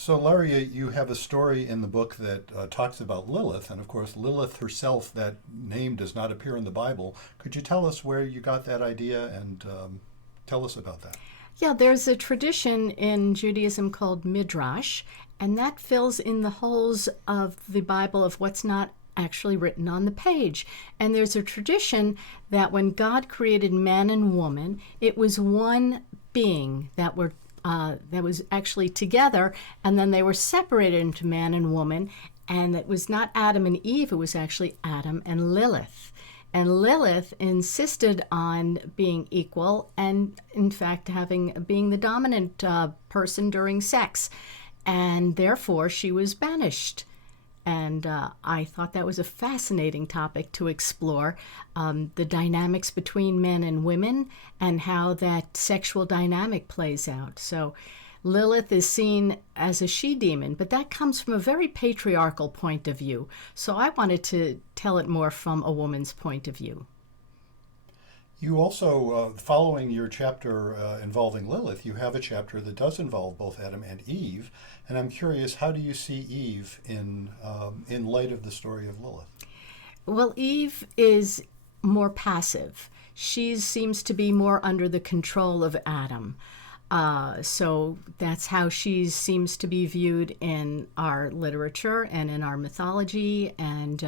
So, Laria, you have a story in the book that talks about Lilith, and of course, Lilith herself, that name does not appear in the Bible. Could you tell us where you got that idea and tell us about that? Yeah, there's a tradition in Judaism called Midrash, and that fills in the holes of the Bible of what's not actually written on the page. And there's a tradition that when God created man and woman, it was one being that was actually together, and then they were separated into man and woman, and it was not Adam and Eve, it was actually Adam and Lilith. And Lilith insisted on being equal and, in fact, being the dominant person during sex. And therefore, she was banished. And I thought that was a fascinating topic to explore, the dynamics between men and women and how that sexual dynamic plays out. So Lilith is seen as a she-demon, but that comes from a very patriarchal point of view. So I wanted to tell it more from a woman's point of view. You also, following your chapter involving Lilith, you have a chapter that does involve both Adam and Eve. And I'm curious, how do you see Eve in light of the story of Lilith? Well, Eve is more passive. She seems to be more under the control of Adam. So that's how she seems to be viewed in our literature and in our mythology. And,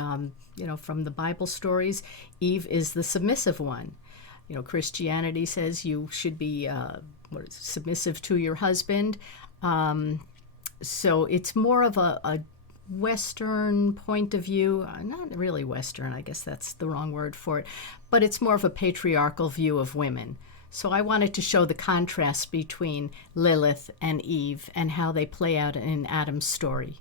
from the Bible stories, Eve is the submissive one. Christianity says you should be submissive to your husband. So it's more of a Western point of view, not really Western, I guess that's the wrong word for it, but it's more of a patriarchal view of women. So I wanted to show the contrast between Lilith and Eve and how they play out in Adam's story.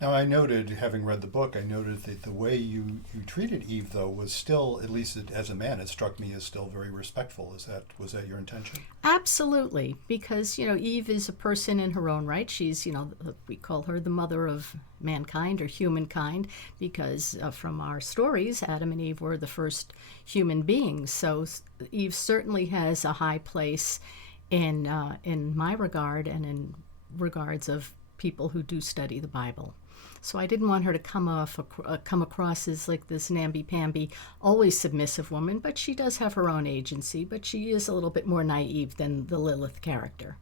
Now, having read the book, I noted that the way you treated Eve, though, was still, at least as a man, it struck me as still very respectful. Was that your intention? Absolutely, because, Eve is a person in her own right. She's, we call her the mother of mankind or humankind because from our stories, Adam and Eve were the first human beings. So Eve certainly has a high place in my regard and in regards of people who do study the Bible. So I didn't want her to come across as like this namby-pamby, always submissive woman, but she does have her own agency, but she is a little bit more naive than the Lilith character.